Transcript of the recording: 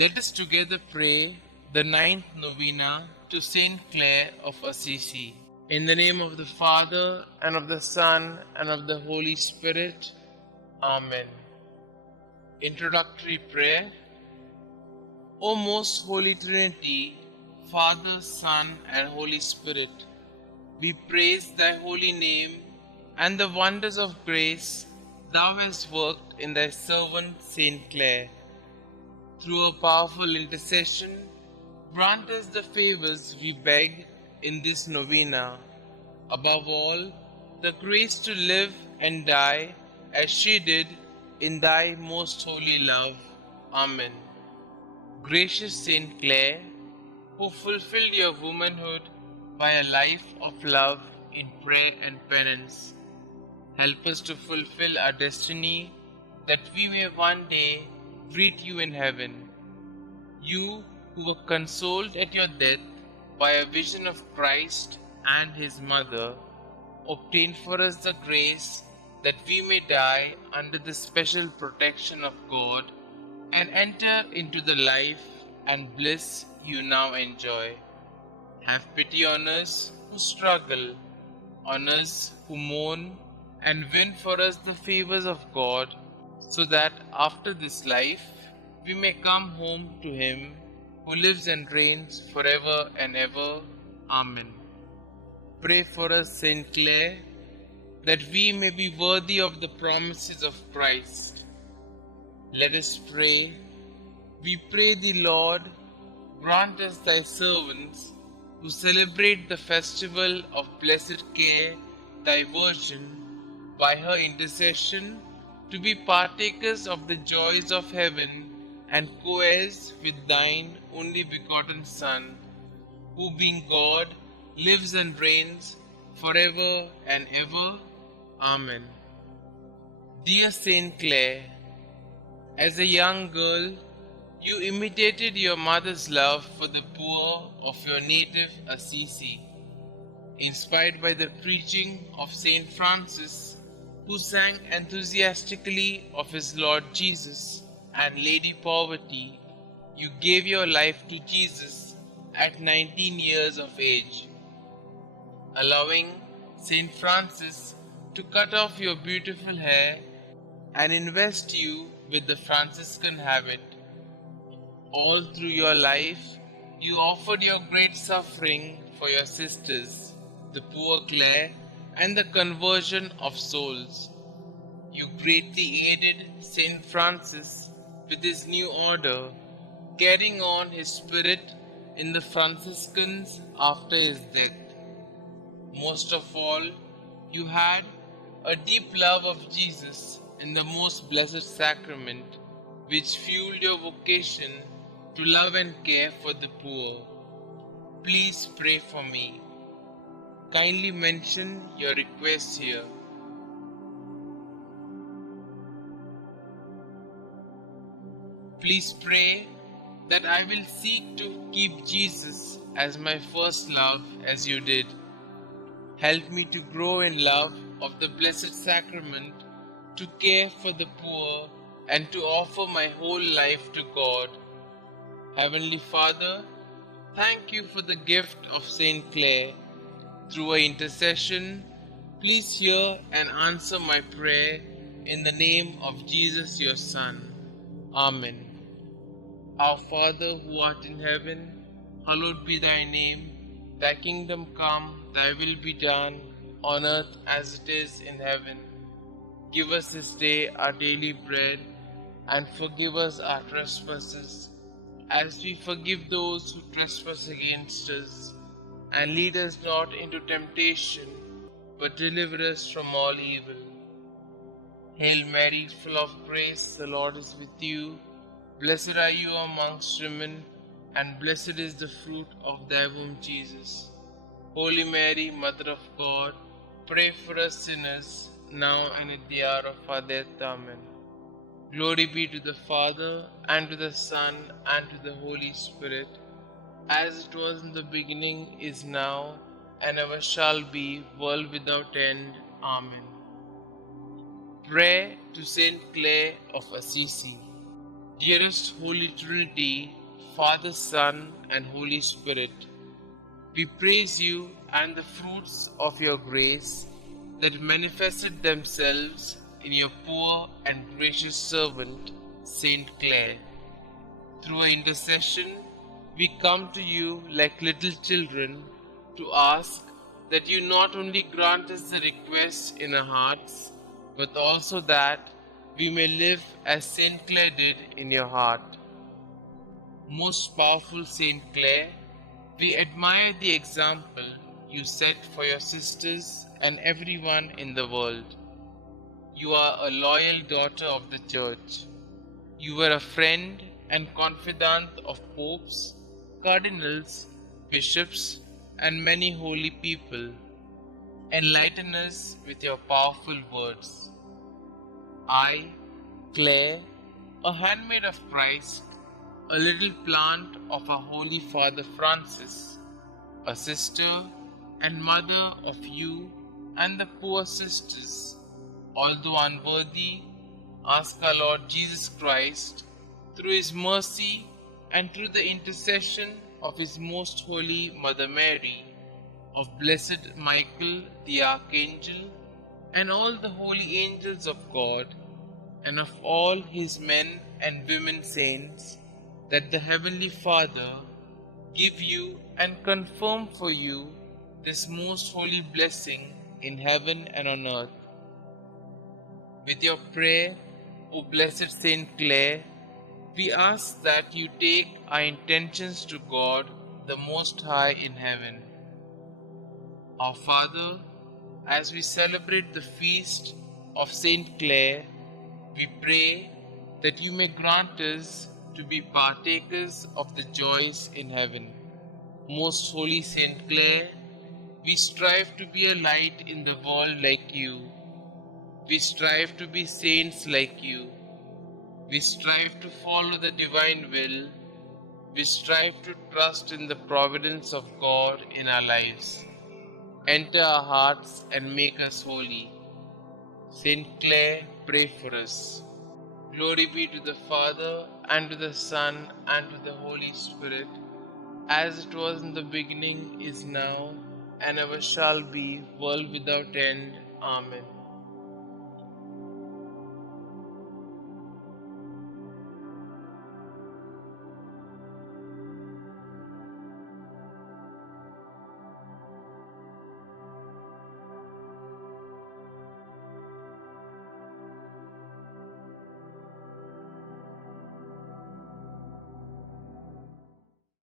Let us together pray the ninth novena to St Clare of Assisi. In the name of the Father, and of the Son, and of the Holy Spirit. Amen. Introductory prayer. O most Holy Trinity, Father, Son, and Holy Spirit, we praise thy holy name and the wonders of grace thou hast worked in thy servant St. Clare. Through a powerful intercession, grant us the favors we beg in this novena. Above all, the grace to live and die as she did in thy most holy love. Amen. Gracious St. Clare, who fulfilled your womanhood by a life of love in prayer and penance, help us to fulfill our destiny that we may one day greet you in heaven. You who were consoled at your death by a vision of Christ and his mother, obtain for us the grace that we may die under the special protection of God and enter into the life and bliss you now enjoy. Have pity on us who struggle, on us who mourn, and win for us the favors of God, so that after this life we may come home to him who lives and reigns forever and ever. Amen. Pray for us, St. Clare, that we may be worthy of the promises of Christ. Let us pray. We pray thee, Lord, grant us thy servants, who celebrate the festival of Blessed Clare, thy Virgin, by her intercession, to be partakers of the joys of heaven and co-heirs with thine only begotten Son, who being God, lives and reigns forever and ever. Amen. Dear St. Clare, as a young girl, you imitated your mother's love for the poor of your native Assisi. Inspired by the preaching of St. Francis, who sang enthusiastically of his Lord Jesus and Lady Poverty, you gave your life to Jesus at 19 years of age, allowing St. Francis to cut off your beautiful hair and invest you with the Franciscan habit. All through your life, you offered your great suffering for your sisters, the poor Clare, and the conversion of souls. You greatly aided St. Francis with his new order, carrying on his spirit in the Franciscans after his death. Most of all, you had a deep love of Jesus in the most blessed sacrament, which fueled your vocation to love and care for the poor. Please pray for me. Kindly mention your requests here. Please pray that I will seek to keep Jesus as my first love as you did. Help me to grow in love of the Blessed Sacrament, to care for the poor, and to offer my whole life to God. Heavenly Father, thank you for the gift of St. Clare. Through her intercession, please hear and answer my prayer in the name of Jesus your Son. Amen. Our Father who art in heaven, hallowed be thy name. Thy kingdom come, thy will be done, on earth as it is in heaven. Give us this day our daily bread, and forgive us our trespasses, as we forgive those who trespass against us. And lead us not into temptation, but deliver us from all evil. Hail Mary, full of grace, the Lord is with you. Blessed are you amongst women, and blessed is the fruit of thy womb, Jesus. Holy Mary, Mother of God, pray for us sinners, now and at the hour of our death. Amen. Glory be to the Father, and to the Son, and to the Holy Spirit, as it was in the beginning, is now, and ever shall be, world without end. Amen. Prayer to St. Clare of Assisi. Dearest Holy Trinity, Father, Son, and Holy Spirit, we praise you and the fruits of your grace that manifested themselves in your poor and gracious servant, St. Clare. Through her intercession, we come to you like little children to ask that you not only grant us the requests in our hearts, but also that we may live as St. Clare did in your heart. Most powerful St. Clare, we admire the example you set for your sisters and everyone in the world. You are a loyal daughter of the Church. You were a friend and confidant of popes, cardinals, bishops, and many holy people. Enlighten us with your powerful words. I, Clare, a handmaid of Christ, a little plant of our Holy Father Francis, a sister and mother of you and the poor sisters, although unworthy, ask our Lord Jesus Christ, through His mercy and through the intercession of His most holy Mother Mary, of blessed Michael the Archangel, and all the holy angels of God, and of all His men and women saints, that the Heavenly Father give you and confirm for you this most holy blessing in heaven and on earth. With your prayer, O blessed Saint Clare, we ask that you take our intentions to God, the Most High in heaven. Our Father, as we celebrate the feast of St. Clare, we pray that you may grant us to be partakers of the joys in heaven. Most Holy St. Clare, we strive to be a light in the world like you. We strive to be saints like you. We strive to follow the divine will. We strive to trust in the providence of God in our lives. Enter our hearts and make us holy. Saint Clare, pray for us. Glory be to the Father, and to the Son, and to the Holy Spirit, as it was in the beginning, is now, and ever shall be, world without end. Amen.